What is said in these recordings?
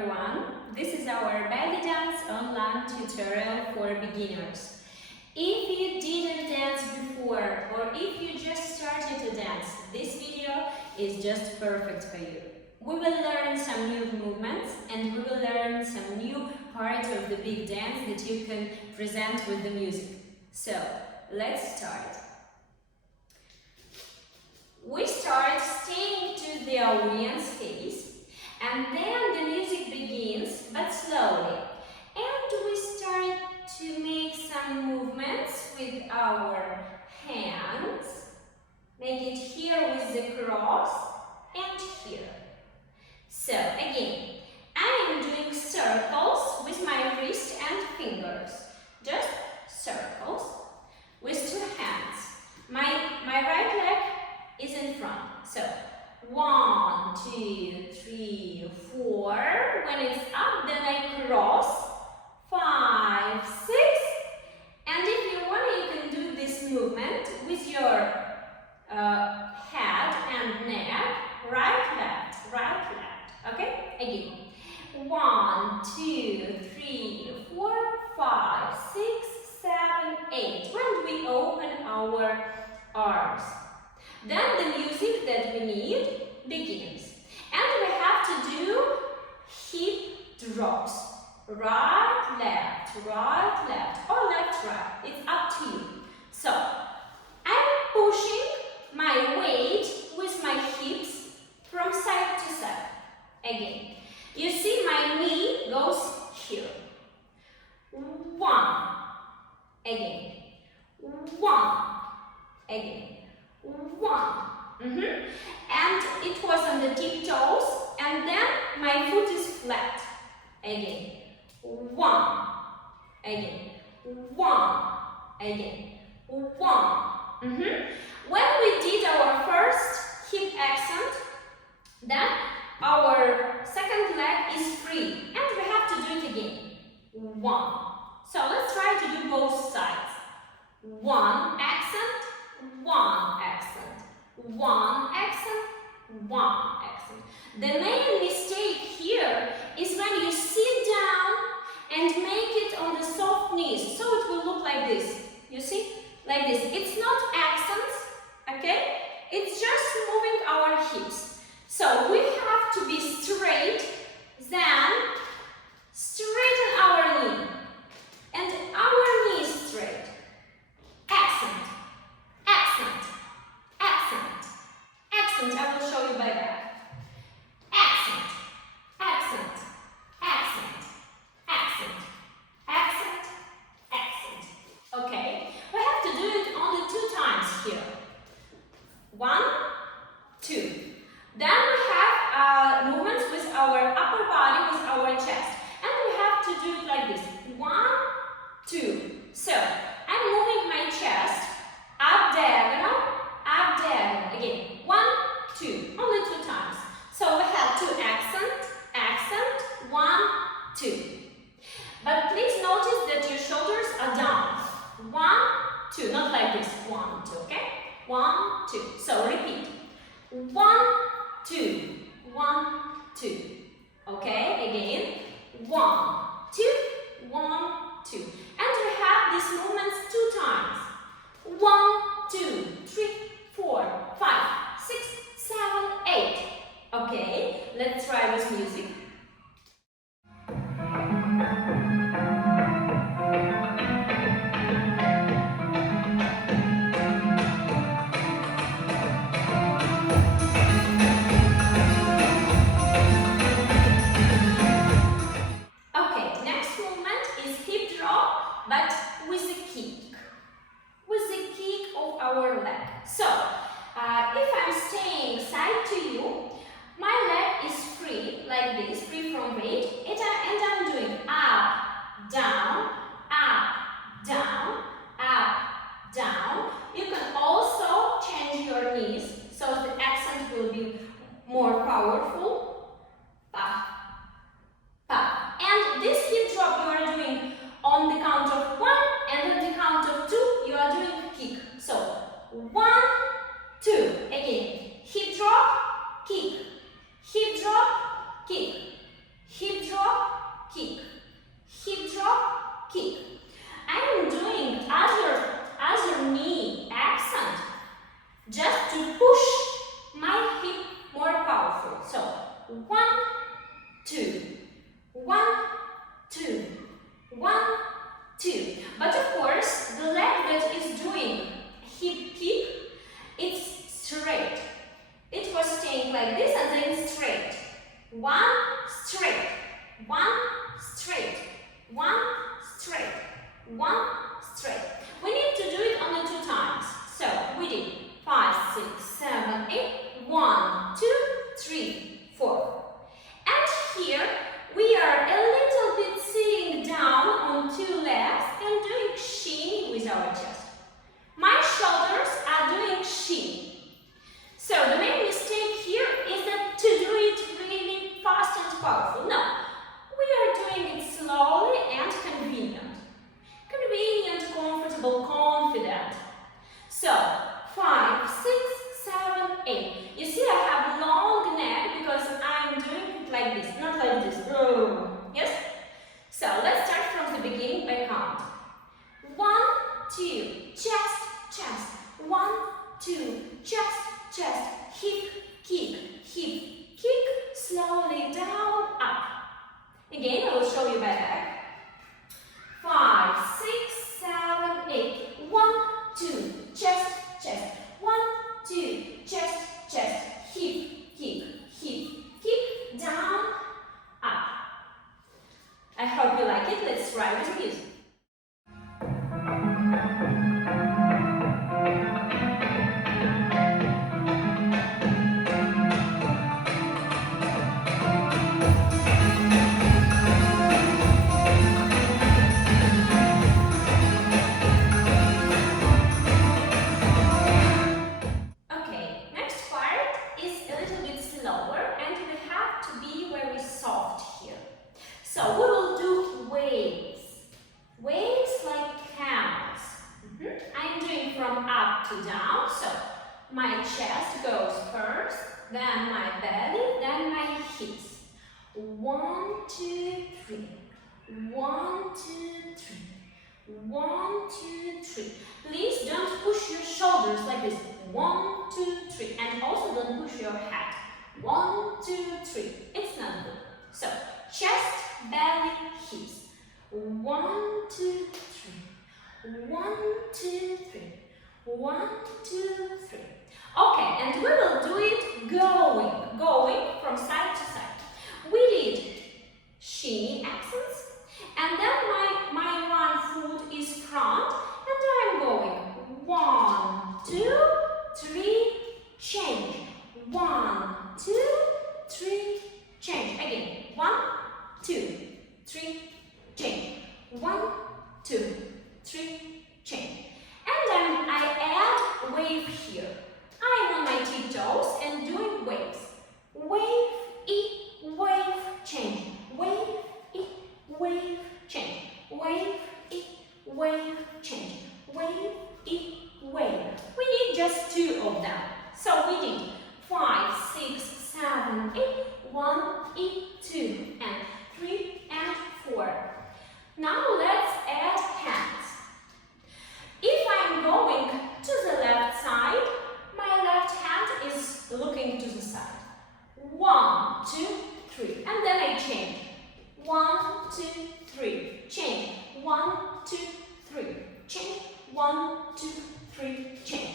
everyone! This is our belly dance online tutorial for beginners. If you didn't dance before or if you just started to dance, this video is just perfect for you. We will learn some new movements and we will learn some new part of the big dance that you can present with the music. So, let's start. We start staying to the audience face. And then the music begins, but slowly. And we start to make some movements with our hands. Make it here with the cross and here. So again, I am doing circles with my wrist and fingers. Just circles with two hands. My right leg is in front. So 1, 2, 3, 4. When it's up, then I cross. 5, 6. And if you want, you can do this movement with your head and neck. Right, left, right, left. Okay? Again. 1, 2, 3, 4, 5, 6, 7, 8. When we open our arms. Then the music that we need begins. And we have to do hip drops. Right, left, or left, right. It's up to you. So, I'm pushing my weight with my hips from side to side. Again. You see my knee goes here. 1. Again. 1. Again. 1. And it was on the tiptoes, and then my foot is flat. Again. 1. Again. 1. Again. 1. When we did our first hip accent, then our second leg is free, and we have to do it again. 1. So let's try to do both sides. 1 accent. 1 accent, 1 accent, 1 accent. The main mistake here is when you sit down and make it on the soft knees. So it will look like this. You see? Like this. It's not accents, okay? It's just moving our hips. So we have to be straight, then straighten our knee. And our knee straight. Accent. Accent, accent, accent. I will show you by back. Accent, accent, accent, accent, accent, accent. Okay, we have to do it only 2 times here. 1, 2. Then we have movements with our upper body, with our chest. And we have to do it like this. 1, 2. So, I'm moving my chest. Up diagonal, again, 1, 2, only 2 times. So we have 2 accent, 1, 2. But please notice that your shoulders are down. 1, 2, not like this, 1, 2, okay? 1, 2, so repeat. 1, 2, 1, 2. Okay, again, 1, 2, 1, 2. And we have these movements 2 times. 1, 2, 3, 4, 5, 6, 7, 8. Okay, let's try this music. Okay, next movement is hip drop, but with a kick. With the kick of our leg. So, if I'm staying side to you, my leg is free like this, same like this and then straight. 1, straight, 1, straight, 1, straight, 1, straight. We need to do it only 2 times. So we did 5, 6, 7, 8, 1, 2, 3, 4. And here we are a little bit sitting down on 2 legs and doing shimmy with our chest. My shoulders are doing shimmy. So the main mistake here is that to do it really fast and powerful. No, we are doing it slowly and convenient. Convenient, comfortable, confident. So 5, 6, 7, 8. You see I have long neck because I'm doing it like this, not like this. Yes? So let's start from the beginning by count. 1, 2, chest, chest. 1, 2, chest, chest. Hip, kick, hip, kick. Slowly down, up. Again, I will show you by back. 5, 6, 7, 8. 1, 2, chest, chest. 1, 2, chest, chest. Hip, kick, hip, kick. Down, up. I hope you like it. Let's try with the music. My chest goes first, then my belly, then my hips. 1, 2, 3. 1, 2, 3. 1, 2, 3. Please don't push your shoulders like this. 1, 2, 3. And also don't push your head. 1, 2, 3. It's not good. So, chest, belly, hips. 1, 2, 3. 1, 2, 3. 1, 2, 3. Okay, and we will do it going from side to side. We did shimmy accents, and then my one foot is front, and I'm going 1, 2, 3, change. 1, 2, 3, change. Again, 1, 2, 3, change. 1, 2, 3, change. And then I add wave here. I'm on my tiptoes and doing waves. Wave, wave, change. Wave, wave, change. Wave, wave, change. Wave, wave. We need just 2 of them. So we did 5, 6, 7, 8, 1, 2, and 3, and 4. Now let's add hands. If I'm going to the left side, my left hand is looking to the side. 1, 2, 3. And then I change. 1, 2, 3. Change. 1, 2, 3. Change. 1, 2, 3. Change.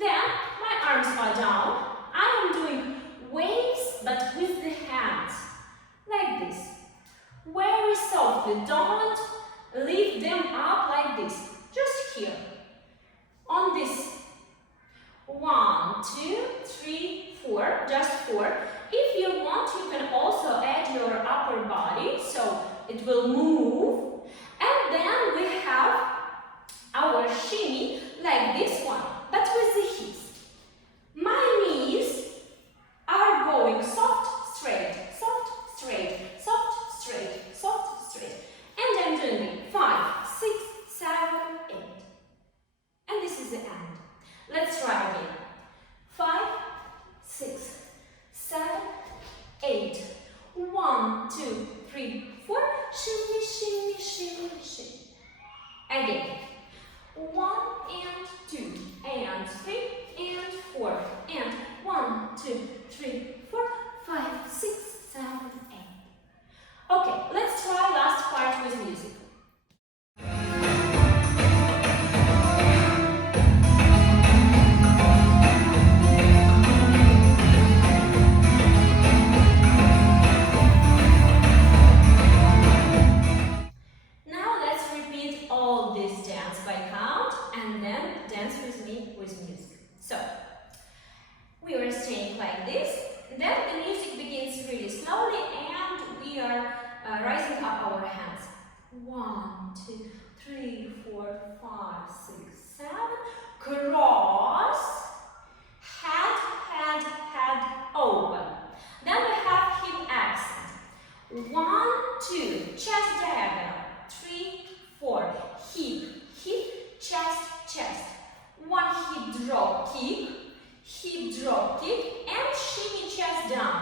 Then my arms are down. I am doing waves but with the hands. Like this. Very softly. Don't lift them up like this. Just here. On this. 1, 2, 3, 4. Just 4. If you want, you can also add your upper body, so it will move. And then we have our shimmy like this one, but with the hips. My knees are going soft, straight, soft, straight, soft, straight, soft, straight. And I'm doing it 5, 6, 7, 8. And this is the end. Let's try again. 5, 6, 7, 8. 1, 2, 3, 4. Shimmy, shimmy, this. Then the music begins really slowly and we are rising up our hands. 1, 2, 3, 4, 5, 6, 7. Cross. Head, head, head, open. Then we have hip accent. 1, 2, chest diagonal. 3, 4, hip, hip, chest, chest. 1 hip drop kick, and shimmy chest down.